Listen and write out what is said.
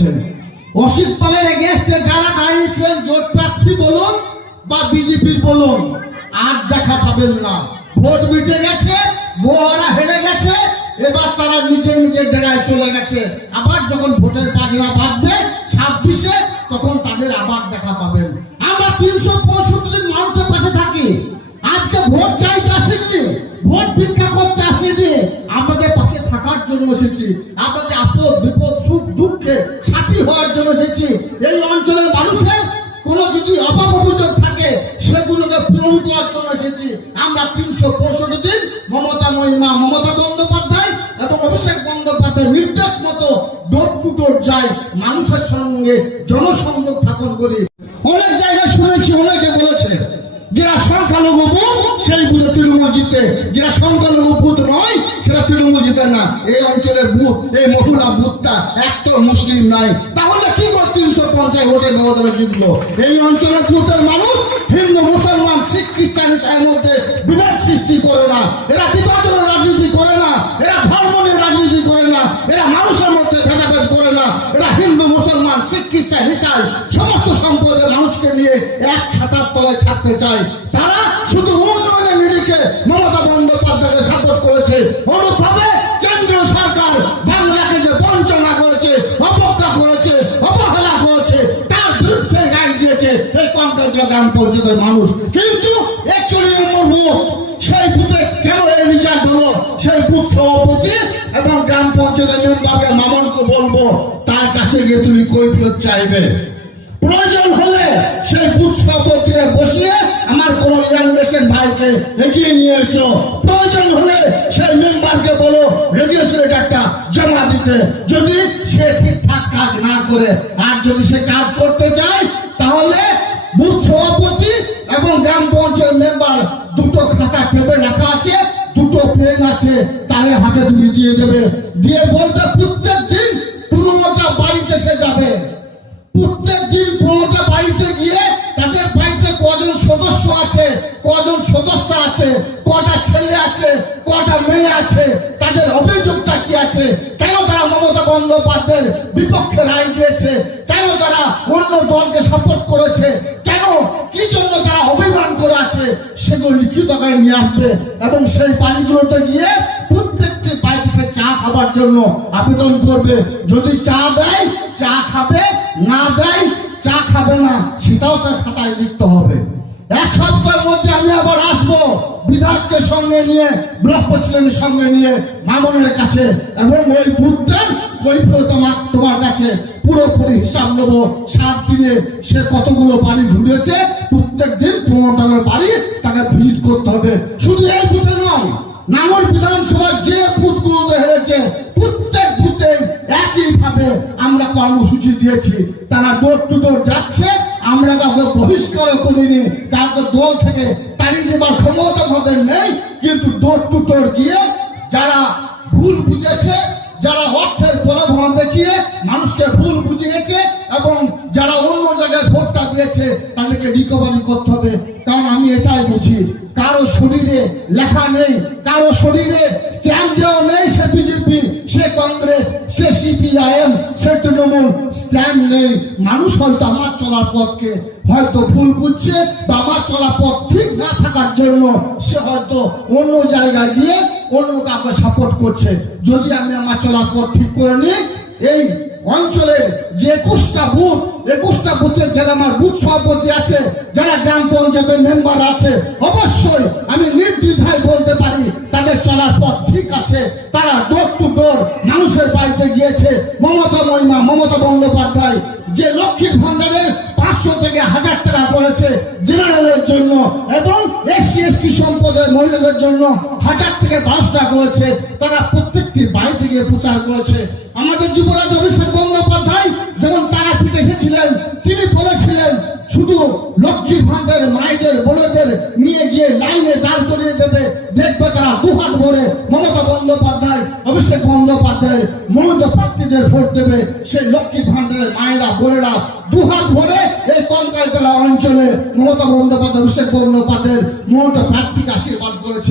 করেছেন। অসিত পালের এগেস্টে যারা দাঁড়িয়েছিলেন, জোট প্রার্থী বলুন বা বিজেপির বলুন, আর দেখা পাবেন না। ভোট মিটে গেছে মোহরা হেরে গেছে, এবার তারা নিজের নিজের ডেরায় চলে গেছে। আবার যখন ভোটের পাজরা বাজবে ছাব্বিশে, তখন তাদের আবার দেখা পাবেন। আমরা তিনশো পঁয়ষট্টি দিন মানুষের পাশে থাকি। আজকে ভোট চাইতে আসেনি, ভোট ভিক্ষা করতে আসেনি। আমাদের পাশে থাকার জন্য এসেছি। আপনাদের আপদ এসেছি। আমরা তিনশো পঁয়ষট্টি দিন মমতা মহিমা, মমতা বন্দ্যোপাধ্যায় এবং অভিষেক বন্দ্যোপাধ্যায়ের নির্দেশ মতো ডোর টু ডোর যাই, মানুষের সঙ্গে জনসংযোগ স্থাপন করি। অনেক জায়গায় শুনেছি, অনেকে বলেছে, যারা সংখ্যালঘু সেই তৃণমূল জিতে যারা সংখ্যালঘু নয়, সেটা তৃণমূল জিতে না। এই অঞ্চলের বুথ এই মহিলা বুথটা একটা মুসলিম নাই। তাহলে কি করে তিনশো পঞ্চাশ জিতলো এই অঞ্চলের বুথের মানুষ হিন্দু মুসলমান শিখ খ্রিস্টান এর মধ্যে বিভেদ সৃষ্টি করে না এরা বিভাজনের রাজনীতি করে না এরা ধর্ম নিয়ে রাজনীতি করে না এরা মানুষের মধ্যে ভেদাভেদ এরা হিন্দু, মুসলমান, শিখ, খ্রিস্টান হিসাব সমস্ত সম্প্রদায়ের মানুষকে নিয়ে এক ছাতার তলায় থাকতে চায়। তারা শুধু উন্নয়নের নিরিখে মমতা বন্দ্যোপাধ্যায়কে সাপোর্ট করেছে। অনুভাবে কেন্দ্রীয় সরকার বাংলাকে যে বঞ্চনা করেছে অবজ্ঞা করেছে, অবহেলা করেছে, তার বিরুদ্ধে গাড়ি দিয়েছে, এই কঙ্কালকা গ্রাম পঞ্চায়েতের মানুষ। কিন্তু একচল্লিশ নম্বর সেই বুথে কেন এই রিজাল্ট হলো সেই বুথ সভাপতি এবং গ্রাম পঞ্চায়েতের মেম্বারকে মামনকে বলব কাছে গিয়ে তুমি কৈফিয়ত চাইবে। প্রয়োজন হলে সেই সভাপতিকে বসিয়ে আমার কোন ইয়াংদেশের ভাইকে এগিয়ে নিয়ে এসো। প্রয়োজন হলে সেই মেম্বারকে বলো রেজিস্ট্রেট একটা জমা দিতে। যদি সে ঠিকঠাক কাজ না করে আর যদি সে কাজ করতে চায়, তাহলে বুথ সভাপতি এবং গ্রাম পঞ্চায়েত মেম্বার দুটো খাতা পেপে রাখা আছে, দুটো পেন আছে, তারে হাতে তুমি দিয়ে দেবে। দিয়ে বলতে প্রত্যেক দিন পনেরোটা বাড়িতে সে যাবে। প্রত্যেক দিন পনেরোটা বাড়িতে গিয়ে তাদের বাড়িতে কজন সদস্য আছে, কজন সদস্য আছে, কটা ছেলে আছে, কটা মেয়ে আছে, তাদের অভিযোগটা কি আছে? কেন তারা মমতা বন্দ্যোপাধ্যায়ের বিপক্ষে রায় দিয়েছে? কেন তারা অন্য দলকে সাপোর্ট করেছে? কেন? কি জন্য তারা অভিমান করে আছে? সেগুলো লিখিত আকারে নিয়ে আসবে এবং সেই বাড়িগুলোতে গিয়ে সে চা খাবার জন্য আবেদন করবে। যদি চা দেয়, চা খাবে, না দেয়, চা খাবে না, সেটাও তার খাতায় লিখতে হবে। এক সপ্তাহের মধ্যে আমি আবার আসব বিধায়ককে সঙ্গে নিয়ে, ব্লক প্রেসিডেন্টের সঙ্গে নিয়ে মামনের কাছে। এবং ওই বুদ্ধের কৈফিয়ত তোমার তোমার কাছে পুরোপুরি হিসাব নেব। সাত দিনে সে কতগুলো বাড়ি ঘুরেছে, প্রত্যেক দিন পনেরো বাড়ি তাকে ভিজিট করতে হবে। শুধু এই বুথে নয় নাগর বিধানসভার যে বুথে একইভাবে আমরা কর্মসূচি দিয়েছি। তারা ডোর টু ডোর যাচ্ছে, আমরা কাউকে বহিষ্কার করিনি, কাউকে দল থেকে তাড়িয়ে দেবার ক্ষমতা আমাদের নেই, কিন্তু ডোর টু ডোর গিয়ে যারা ভুল বুঝেছে, যারা অর্থের প্রলোভন দেখিয়ে মানুষকে ভুল বুঝিয়েছে এবং যারা অন্য জায়গায় ভোটটা দিয়েছে, তাদেরকে রিকভারি করতে হবে। কারণ আমি এটাই বুঝি, কারও শরীরে লেখা নেই, কারও শরীরে সে তৃণমূল স্ট্যাম্প নেই। মানুষ হয়তো আমার চলার পথকে হয়তো ভুল বুঝছে বা আমার চলার পথ ঠিক না থাকার জন্য সে হয়তো অন্য জায়গায় গিয়ে অন্য কাউকে সাপোর্ট করছে। যদি আমি আমার চলার পথ ঠিক করে নিই, এই অঞ্চলে যে একুশটা বুথ, একুশটা বুথে যারা আমার বুথ সভাপতি আছে, যারা গ্রাম পঞ্চায়েতের মেম্বার আছে, অবশ্যই আমি নির্দ্বিধায় বলতে পারি, তাদের চলার পথ ঠিক আছে, তারা ডোর টু ডোর মানুষের বাড়িতে গিয়েছে মমতা মহিমা মমতা বন্দ্যোপাধ্যায় যে লক্ষ্মীর ভান্ডারের পাঁচশো থেকে হাজার টাকা করেছে জেনারেলের জন্য এবং এসসি এসটি সম্পদের মহিলাদের জন্য হাজার থেকে দশ টাকা করেছে, তারা প্রত্যেকটি বাড়িতে গিয়ে প্রচার করেছে। আমাদের যুবরাজ অভিষেক বন্দ্যোপাধ্যায় যখন তারা পিঠে এসেছিলেন, তিনি বলেছিলেন, শুধু লক্ষ্মীর ভান্ডারের মায়েদের, বোনেদের নিয়ে গিয়ে লাইনে দাঁড় করিয়ে দেবে, দেখবে তারা দুহাত ভরে মমতা বন্দ্যোপাধ্যায় অভিষেক বন্দ্যোপাধ্যায়ের মমতা প্রার্থীদের ভোট দেবে সেই লক্ষ্মী ভান্ডারের মায়েরা, বোনেরা দুহাত ভরে এই কঙ্কালতলা অঞ্চলে মমতা বন্দ্যোপাধ্যায় অভিষেক বন্দ্যোপাধ্যায়ের মমতা প্রার্থীকে আশীর্বাদ করেছে।